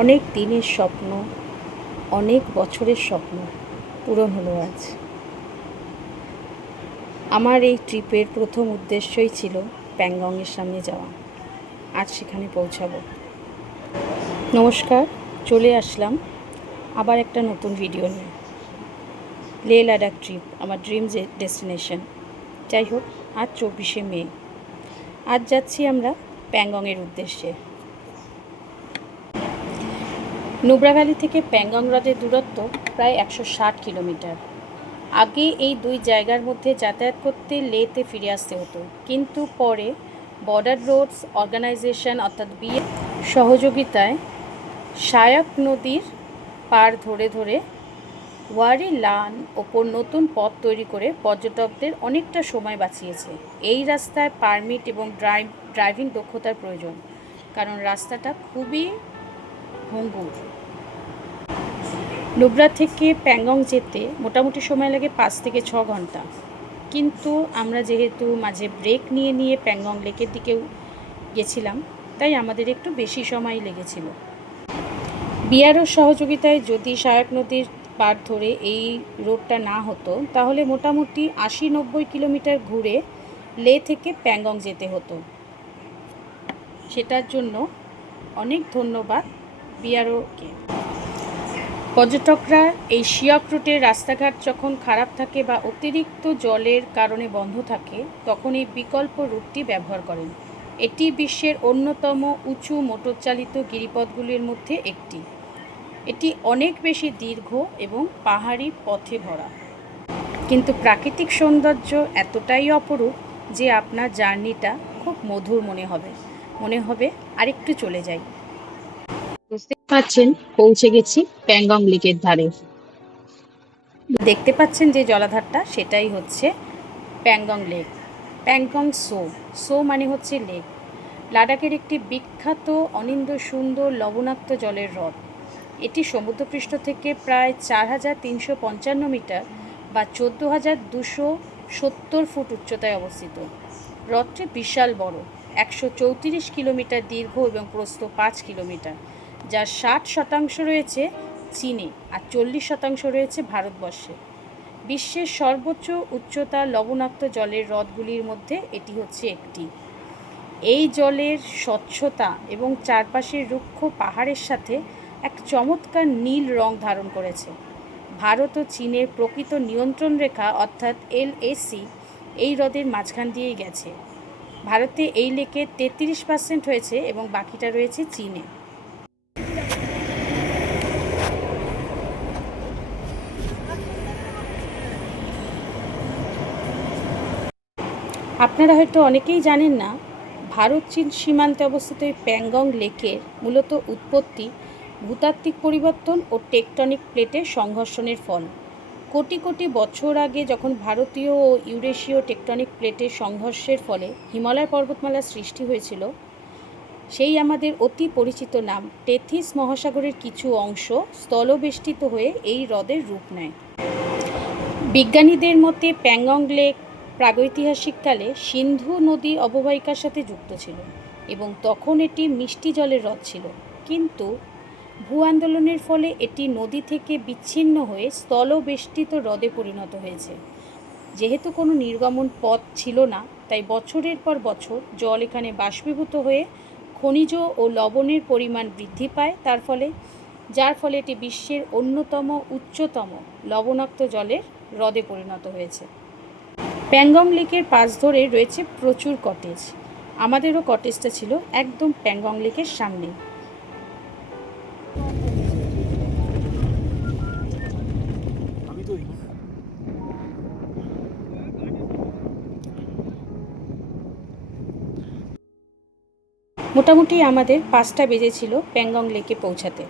অনেক দিনের স্বপ্ন, অনেক বছরের স্বপ্ন পূরণ হলো আজ। আমার এই ট্রিপের প্রথম উদ্দেশ্যই ছিল প্যাংগংয়ের সামনে যাওয়া। আজ সেখানে পৌঁছাবো। নমস্কার, চলে আসলাম আবার একটা নতুন ভিডিও নিয়ে। লেহ লাদাখ ট্রিপ আমার ড্রিম ডেস্টিনেশন। যাই হোক, আজ 24শে মে। আজ যাচ্ছি আমরা প্যাংগংয়ের উদ্দেশ্যে। নুব্রা ভ্যালি থেকে প্যাংগং হ্রদের দূরত্ব প্রায় 160 কিলোমিটার। আগে এই দুই জায়গার মধ্যে যাতায়াত করতে লেতে ফিরে আসতে হতো, কিন্তু পরে বর্ডার রোডস অর্গানাইজেশন অর্থাৎ বিএ সহযোগিতায় শায়ক নদীর পার ধরে ধরে ওয়ারি লান ওপর নতুন পথ তৈরি করে পর্যটকদের অনেকটা সময় বাঁচিয়েছে। এই রাস্তায় পারমিট এবং ড্রাইভিং দক্ষতার প্রয়োজন, কারণ রাস্তাটা খুবই ভঙ্গুর। নুব্রা থেকে প্যাংগং যেতে মোটামুটি সময় লাগে 5 থেকে 6 ঘন্টা, কিন্তু আমরা যেহেতু মাঝে ব্রেক নিয়ে নিয়ে প্যাংগং লেকের দিকেও গেছিলাম, তাই আমাদের একটু বেশি সময় লেগেছিল। বিআরও সহযোগিতায় যদি শায়ক নদীর পার ধরে এই রোডটা না হতো, তাহলে মোটামুটি 80-90 কিলোমিটার ঘুরে লে থেকে প্যাংগং যেতে হতো। সেটার জন্য অনেক ধন্যবাদ বিআরওকে। পর্যটকরা এই শিয়ক রুটের রাস্তাঘাট যখন খারাপ থাকে বা অতিরিক্ত জলের কারণে বন্ধ থাকে, তখন এই বিকল্প রুটটি ব্যবহার করেন। এটি বিশ্বের অন্যতম উঁচু মোটরচালিত গিরিপথগুলির মধ্যে একটি। এটি অনেক বেশি দীর্ঘ এবং পাহাড়ি পথে ভরা, কিন্তু প্রাকৃতিক সৌন্দর্য এতটাই অপরূপ যে আপনার জার্নিটা খুব মধুর মনে হবে আরেকটু চলে যাই। বুঝতে পারছেন, পৌঁছে গেছি প্যাংগং লেকের ধারে। দেখতে পাচ্ছেন যে জলাধারটা, সেটাই হচ্ছে প্যাংগং লেক। প্যাংগং সো মানে হচ্ছে লেক। লাদাখের একটি বিখ্যাত অনিন্দ সুন্দর লবণাক্ত জলের হ্রদ। এটি সমুদ্রপৃষ্ঠ থেকে প্রায় 4355 মিটার বা 14,270 ফুট উচ্চতায় অবস্থিত। হ্রদটি বিশাল বড়, 134 কিলোমিটার দীর্ঘ এবং প্রস্থ 5 কিলোমিটার, যার 60% রয়েছে চীনে আর 40% রয়েছে ভারতবর্ষে। বিশ্বের সর্বোচ্চ উচ্চতা লবণাক্ত জলের হ্রদগুলির মধ্যে এটি হচ্ছে একটি। এই জলের স্বচ্ছতা এবং চারপাশের রুক্ষ পাহাড়ের সাথে এক চমৎকার নীল রং ধারণ করেছে। ভারত ও চীনের প্রকৃত নিয়ন্ত্রণ রেখা অর্থাৎ LAC এই হ্রদের মাঝখান দিয়েই গেছে। ভারতে এই লেকের 33% হয়েছে এবং বাকিটা রয়েছে চীনে। আপনারা হয়তো অনেকেই জানেন না, ভারত চীন সীমান্তে অবস্থিত এই প্যাংগং লেকের মূলত উৎপত্তি ভূতাত্ত্বিক পরিবর্তন ও টেকটনিক প্লেটের সংঘর্ষণের ফল। কোটি কোটি বছর আগে যখন ভারতীয় ও ইউরেশীয় টেকটনিক প্লেটের সংঘর্ষের ফলে হিমালয় পর্বতমালার সৃষ্টি হয়েছিল, সেই আমাদের অতি পরিচিত নাম টেথিস মহাসাগরের কিছু অংশ স্থলবেষ্টিত হয়ে এই হ্রদের রূপ নেয়। বিজ্ঞানীদের মতে প্যাংগং লেক প্রাগৈতিহাসিককালে সিন্ধু নদী অববাহিকার সাথে যুক্ত ছিল এবং তখন এটি মিষ্টি জলের হ্রদ ছিল, কিন্তু ভূ আন্দোলনের ফলে এটি নদী থেকে বিচ্ছিন্ন হয়ে স্থলবেষ্টিত হ্রদে পরিণত হয়েছে। যেহেতু কোনো নির্গমন পথ ছিল না, তাই বছরের পর বছর জল এখানে বাষ্পীভূত হয়ে খনিজ ও লবণের পরিমাণ বৃদ্ধি পায়, যার ফলে এটি বিশ্বের অন্যতম উচ্চতম লবণাক্ত জলের হ্রদে পরিণত হয়েছে। প্যাংগং লেকের পাশ ধরে রয়েছে প্রচুর কটেজ। আমাদেরও কটেজটা ছিল একদম প্যাংগং লেকের সামনে। মোটামুটি আমাদের 5টা বেজেছিল প্যাংগং লেকে পৌঁছাতে।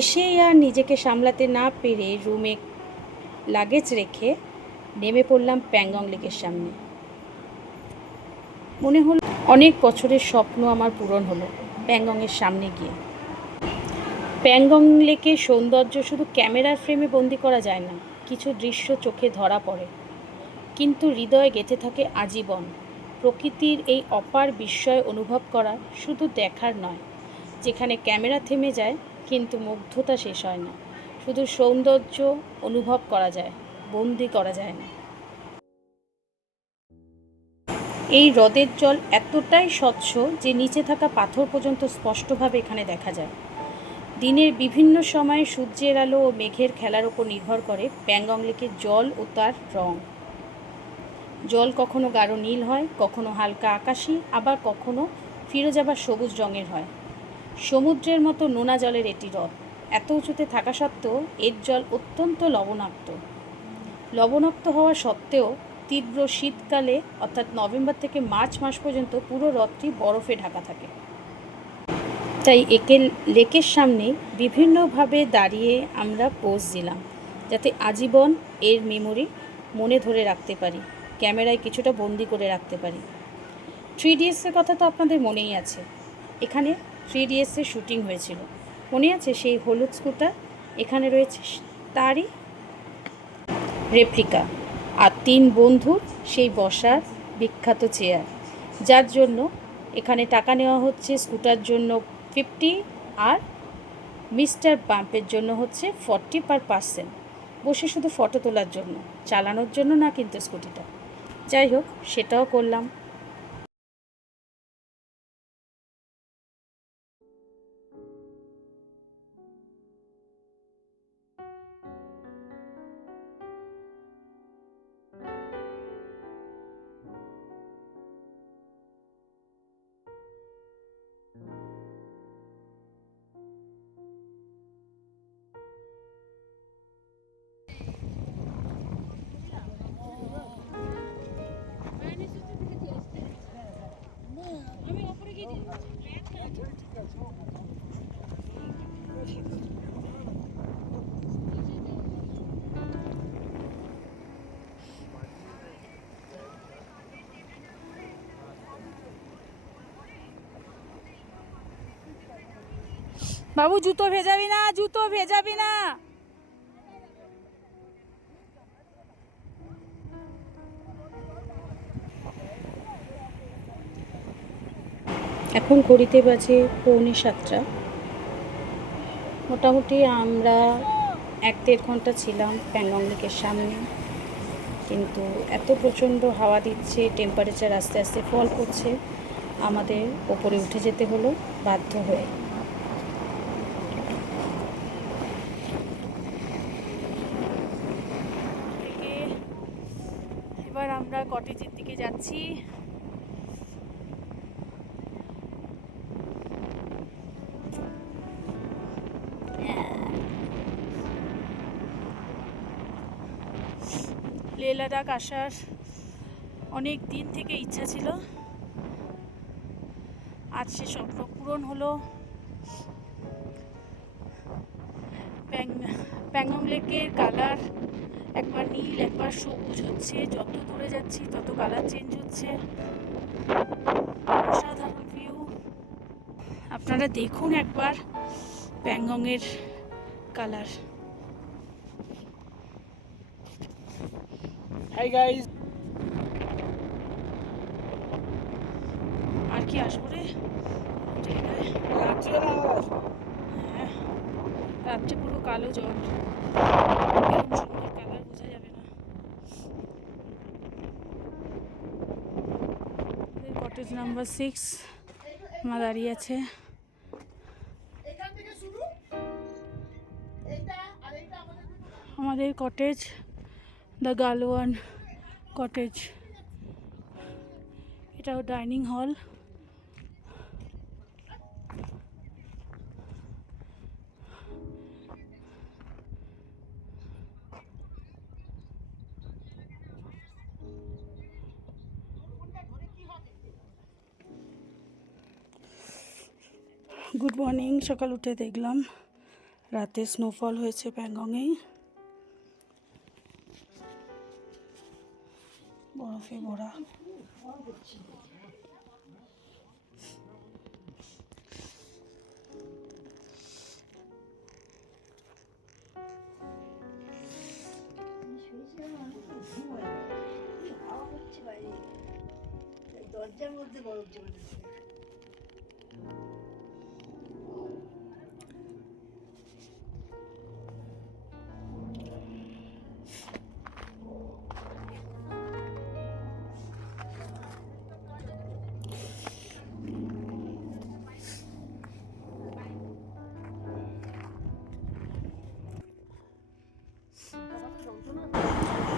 এসেই আর নিজেকে সামলাতে না পেরে রুমে লাগেজ রেখে নেমে পড়লাম প্যাংগং লেকের সামনে। মনে হলো অনেক বছরের স্বপ্ন আমার পূরণ হলো প্যাংগংয়ের সামনে গিয়ে। প্যাংগং লেকের সৌন্দর্য শুধু ক্যামেরার ফ্রেমে বন্দি করা যায় না, কিছু দৃশ্য চোখে ধরা পড়ে, কিন্তু হৃদয়ে গেঁথে থাকে আজীবন। প্রকৃতির এই অপার বিস্ময় অনুভব করা শুধু দেখার নয়, যেখানে ক্যামেরা থেমে যায় কিন্তু মুগ্ধতা শেষ হয় না, শুধু সৌন্দর্য অনুভব করা যায়, বন্দি করা যায় না। এই হ্রদের জল এতটাই স্বচ্ছ যে নিচে থাকা পাথর পর্যন্ত স্পষ্টভাবে এখানে দেখা যায়। দিনের বিভিন্ন সময়ে সূর্যের আলো ও মেঘের খেলার ওপর নির্ভর করে প্যাংগং লেকের জল ও তার রং। জল কখনো গাঢ় নীল হয়, কখনো হালকা আকাশি, আবার কখনো ফিরোজা বা সবুজ রঙের হয়। সমুদ্রের মতো নোনা জলের এটি হ্রদ। এত উঁচুতে থাকা সত্ত্বেও এর জল অত্যন্ত লবণাক্ত। লবণাক্ত হওয়া সত্ত্বেও তীব্র শীতকালে অর্থাৎ নভেম্বর থেকে মার্চ মাস পর্যন্ত পুরো হ্রদটি বরফে ঢাকা থাকে। তাই লেকের সামনে বিভিন্নভাবে দাঁড়িয়ে আমরা পোজ দিলাম, যাতে আজীবন এর মেমোরি মনে ধরে রাখতে পারি, ক্যামেরায় কিছুটা বন্দি করে রাখতে পারি। 3 ইডিয়টসের কথা তো আপনাদের মনেই আছে। এখানে 3 ইডিয়টসের শ্যুটিং হয়েছিল, মনে আছে? সেই হলুদ স্কুটার এখানে রয়েছে, তারই রেপ্লিকা। আর 3 বন্ধুর সেই বসার বিখ্যাত চেয়ার, যার জন্য এখানে টাকা নেওয়া হচ্ছে। স্কুটার জন্য 50 আর মিস্টার বাম্পের জন্য হচ্ছে 40 পার পার্সন। বসে শুধু ফটো তোলার জন্য, চালানোর জন্য না কিন্তু স্কুটিটা। যাই হোক, সেটাও করলাম। বাবু, জুতো ভেজাবি না, জুতো ভেজাবি না। এখন ঘড়িতে বাজে 6:45। মোটামুটি আমরা 1-1.5 ঘন্টা ছিলাম প্যাংগং লেকের সামনে, কিন্তু এত প্রচণ্ড হাওয়া দিচ্ছে, টেম্পারেচার আস্তে আস্তে ফল করছে, আমাদের ওপরে উঠে যেতে হলো বাধ্য হয়ে। এবার আমরা কটেজের দিকে যাচ্ছি। লে লাদাখ আসার অনেক দিন থেকে ইচ্ছা ছিল, আজ সে স্বপ্ন পূরণ হলো। প্যাংগং লেকের কালার একবার নীল একবার সবুজ হচ্ছে, যত দূরে যাচ্ছি তত কালার চেঞ্জ হচ্ছে। অসাধারণ ভিউ। আপনারা দেখুন একবার প্যাংগংয়ের কালার। হাই গাইস, আর কি আসবো রে জায়গায়। হ্যাঁ, রাত্রে পুরো কালো জল, এরকম সুন্দর কালার বোঝা যাবে না। কটেজ নাম্বার 6 মা দাঁড়িয়ে আছে। আমাদের কটেজ দ্য গালওয়ান কটেজ, এটাও ডাইনিং হল। Good morning. সকাল উঠে দেখলাম রাতে স্নোফল হয়েছে প্যাংগংয়ে, বরফে ভরা। দরজার মধ্যে বরফ জমেছে।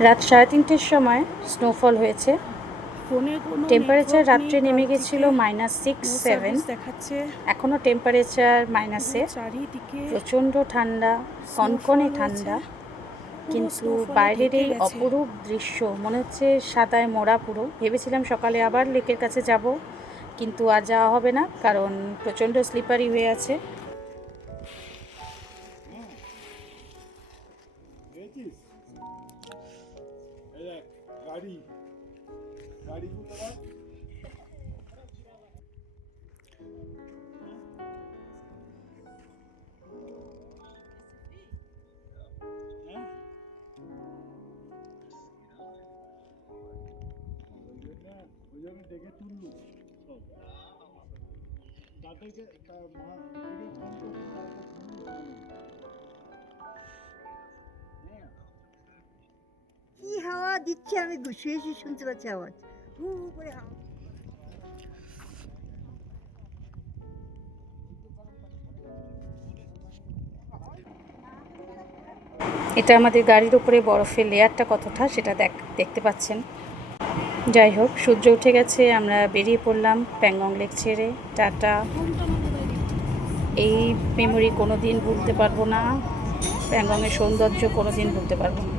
রাত 3:30-র সময় স্নোফল হয়েছে। টেম্পারেচার রাত্রে নেমে গেছিল -6-7, এখনও টেম্পারেচার মাইনাসে। প্রচণ্ড ঠান্ডা, কনকনে ঠান্ডা, কিন্তু বাইরের এই অপরূপ দৃশ্য মনে হচ্ছে সাদায় মোড়া পুরো। ভেবেছিলাম সকালে আবার লেকের কাছে যাব, কিন্তু আর যাওয়া হবে না, কারণ প্রচণ্ড স্লিপারি হয়ে আছে। ডেকে তুললু সব তাদেরকে ডেকে ফোন করছি, তারপর কি হাওয়া দিচ্ছে, আমি শুয়ে শুয়ে শুনতে পাচ্ছি আওয়াজ, হু হু করে হাওয়া। এটা আমাদের গাড়ির উপরে বরফের লেয়ারটা কতটা সেটা দেখতে পাচ্ছেন। যাই হোক, সূর্য উঠে গেছে, আমরা বেরিয়ে পড়লাম প্যাংগং লেক ছেড়ে। টাটা। এই মেমোরি কোনো দিন ভুলতে পারবো না, প্যাংগংয়ের সৌন্দর্য কোনো দিন ভুলতে পারবো না।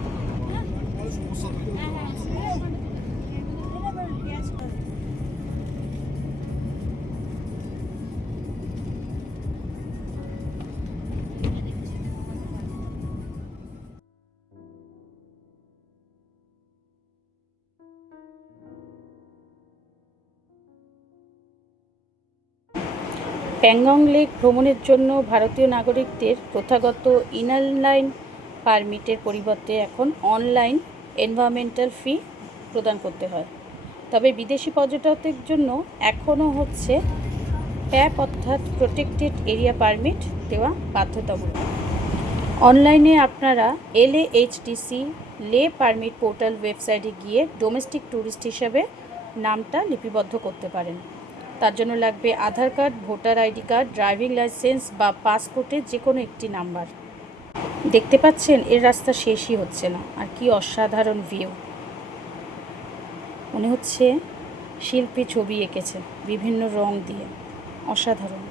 প্যাংগং লেক ভ্রমণের জন্য ভারতীয় নাগরিকদের প্রথাগত ইনলাইন পারমিটের পরিবর্তে এখন অনলাইন এনভায়রনমেন্টাল ফি প্রদান করতে হয়। তবে বিদেশি পর্যটকদের জন্য এখনও হচ্ছে প্যাপ অর্থাৎ প্রোটেক্টেড এরিয়া পারমিট দেওয়া বাধ্যতামূলক। অনলাইনে আপনারা LAHTC লে পারমিট পোর্টাল ওয়েবসাইটে গিয়ে ডোমেস্টিক ট্যুরিস্ট হিসাবে নামটা লিপিবদ্ধ করতে পারেন। তার জন্য লাগবে Aadhaar card, voter ID card, driving licence বা পাসপোর্টের যে কোনো একটি নাম্বার। দেখতে পাচ্ছেন এর রাস্তা শেষই হচ্ছে না, আর কি অসাধারণ ভিউ! মনে হচ্ছে শিল্পী ছবি এঁকেছে বিভিন্ন রং দিয়ে, অসাধারণ।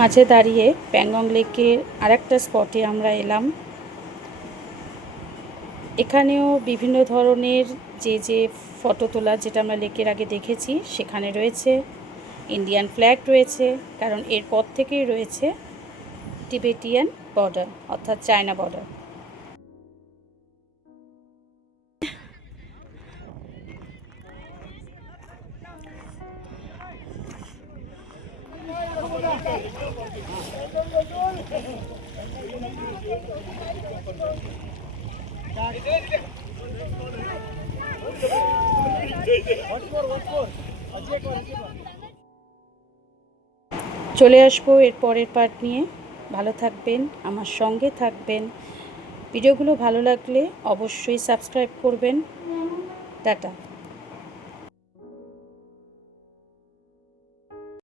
মাঝে দাঁড়িয়ে প্যাংগং লেকের আরেকটা স্পটে আমরা এলাম। এখানেও বিভিন্ন ধরনের যে ফটো তোলা, যেটা আমরা লেকের আগে দেখেছি, সেখানে রয়েছে। ইন্ডিয়ান ফ্ল্যাগ রয়েছে, কারণ এরপর থেকেই রয়েছে টিবেটিয়ান বর্ডার অর্থাৎ চায়না বর্ডার। চলে আসবো এর পরের পার্ট নিয়ে। ভালো থাকবেন, আমার সঙ্গে থাকবেন। ভিডিওগুলো ভালো লাগলে অবশ্যই সাবস্ক্রাইব করবেন। টাটা।